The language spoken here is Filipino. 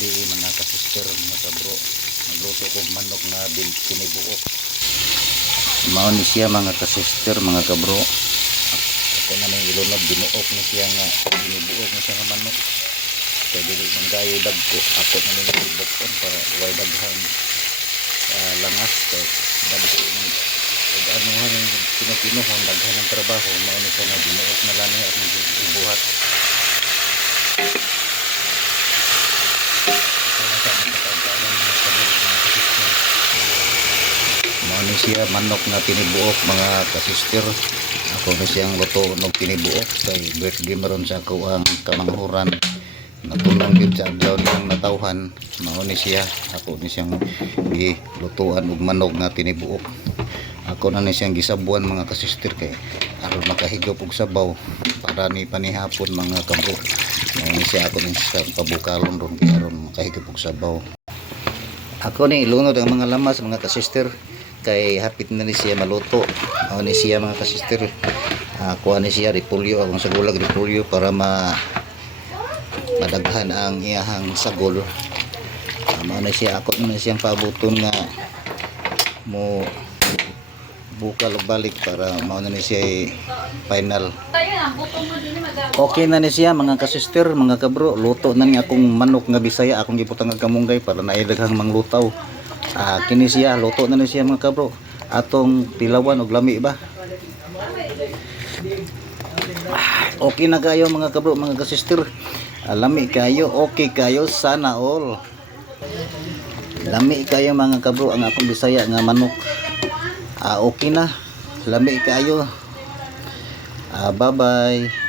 gabi mga kasister, mga kabro. Magluto kong manok na tinibuok. Mao ni siya mga kasister, mga kabro. Ako na may ilunod, binuok ni siya nga, binibuok ni siya nga manok. Kaya dili man gayo dagko, ako na may ibukon para way daghang langas. Kaya dagko ng anuhan yung pinupinuhon, daghan ng trabaho. Mao ni siya nga, binuok na lang niya at ibuhat. Mao ni siya manok na tinibuok mga kasister. Ako na siyang luto ng tinibuok kay birthday maron sa ako ang kamanghuran. Natulong yun sa adlaw niyang natawhan. Mao ni siya, ako ni siyang gilutuan og manok na tinibuok. Ako na ni siyang gisabuan mga kasister kay aron makahigop og sabaw para ni panihapon mga kabro. Mao ni siya, ako ni siyang pabukalon ron kay aron makahigop og sabaw. Ako ni ilunod ang mga lamas mga kasister kay hapit na ni siya maluto. Mao ni siya mga kasister. Kuha ni siya repolyo, akong sagulag repolyo para madaghan ang iyahang sagol. Mao ni siya, ako na siyang pabuton nga mo bukal og balik para mao na ni siya final. Okay na ni siya mga kasister, mga kabro. Luto na ni akong manok nga Bisaya, akong giputang nga kamunggay para naidaghang manglutaw. Kini siya, luto na ni siya mga kabro. Atong pilawan og lami ba? Okay na kayo mga kabro, mga kasister. Lami kayo, okay kayo, sana all. Lami kayo mga kabro, ang akong Bisaya nga manok. Okay na, lami kayo. Bye bye.